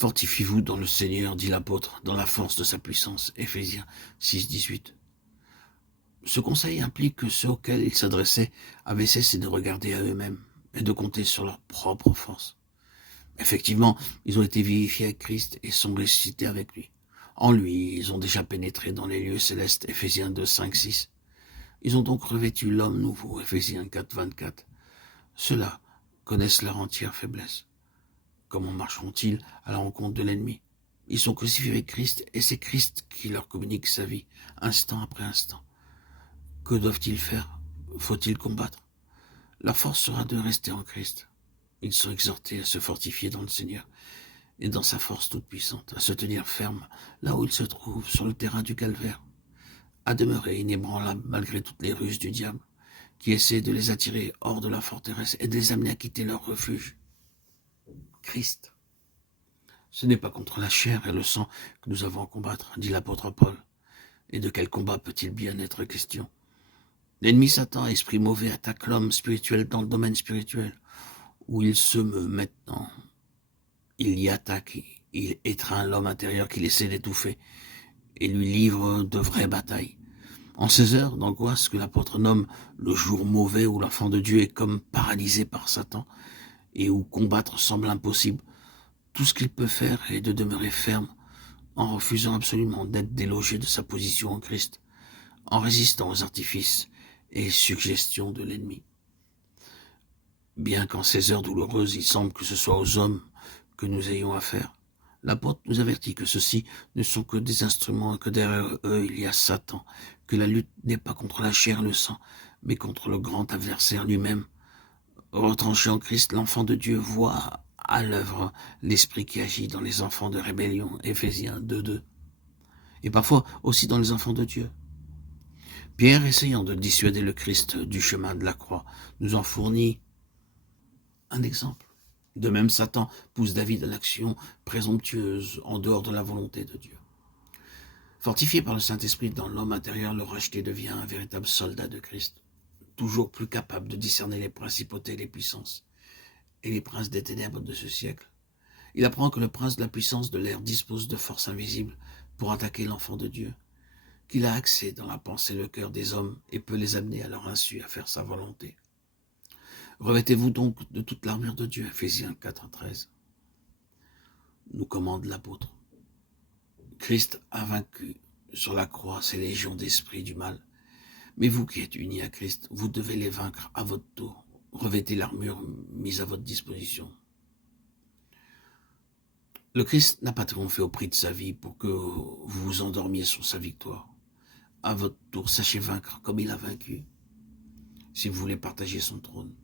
Fortifiez-vous dans le Seigneur, dit l'apôtre, dans la force de sa puissance. Éphésiens 6, 18. Ce conseil implique que ceux auxquels il s'adressait avaient cessé de regarder à eux-mêmes et de compter sur leur propre force. Effectivement, ils ont été vivifiés avec Christ et sont ressuscités avec lui. En lui, ils ont déjà pénétré dans les lieux célestes. Éphésiens 2, 5, 6. Ils ont donc revêtu l'homme nouveau. Éphésiens 4, 24. Ceux-là connaissent leur entière faiblesse. Comment marcheront-ils à la rencontre de l'ennemi? Ils sont crucifiés avec Christ et c'est Christ qui leur communique sa vie, instant après instant. Que doivent-ils faire? Faut-il combattre? La force sera de rester en Christ. Ils sont exhortés à se fortifier dans le Seigneur et dans sa force toute puissante, à se tenir ferme là où ils se trouvent, sur le terrain du calvaire, à demeurer inébranlables malgré toutes les ruses du diable, qui essaie de les attirer hors de la forteresse et de les amener à quitter leur refuge. Christ. Ce n'est pas contre la chair et le sang que nous avons à combattre, dit l'apôtre Paul. Et de quel combat peut-il bien être question? L'ennemi Satan, esprit mauvais, attaque l'homme spirituel dans le domaine spirituel, où il se meut maintenant. Il y attaque, il étreint l'homme intérieur qu'il essaie d'étouffer, et lui livre de vraies batailles. En ces heures d'angoisse que l'apôtre nomme le jour mauvais où l'enfant de Dieu est comme paralysé par Satan, et où combattre semble impossible, tout ce qu'il peut faire est de demeurer ferme, en refusant absolument d'être délogé de sa position en Christ, en résistant aux artifices et suggestions de l'ennemi. Bien qu'en ces heures douloureuses, il semble que ce soit aux hommes que nous ayons affaire, l'apôtre nous avertit que ceux-ci ne sont que des instruments et que derrière eux il y a Satan, que la lutte n'est pas contre la chair et le sang, mais contre le grand adversaire lui-même. Retranché en Christ, l'enfant de Dieu voit à l'œuvre l'esprit qui agit dans les enfants de rébellion, Éphésiens 2, 2, et parfois aussi dans les enfants de Dieu. Pierre, essayant de dissuader le Christ du chemin de la croix, nous en fournit un exemple. De même, Satan pousse David à l'action présomptueuse en dehors de la volonté de Dieu. Fortifié par le Saint-Esprit dans l'homme intérieur, le racheté devient un véritable soldat de Christ, toujours plus capable de discerner les principautés et les puissances, et les princes des ténèbres de ce siècle. Il apprend que le prince de la puissance de l'air dispose de forces invisibles pour attaquer l'enfant de Dieu, qu'il a accès dans la pensée et le cœur des hommes et peut les amener à leur insu à faire sa volonté. Revêtez-vous donc de toute l'armure de Dieu, Éphésiens 4, 13. Nous commande l'apôtre. Christ a vaincu sur la croix ces légions d'esprits du mal. Mais vous qui êtes unis à Christ, vous devez les vaincre à votre tour. Revêtez l'armure mise à votre disposition. Le Christ n'a pas triomphé au prix de sa vie pour que vous vous endormiez sur sa victoire. À votre tour, sachez vaincre comme il a vaincu, si vous voulez partager son trône.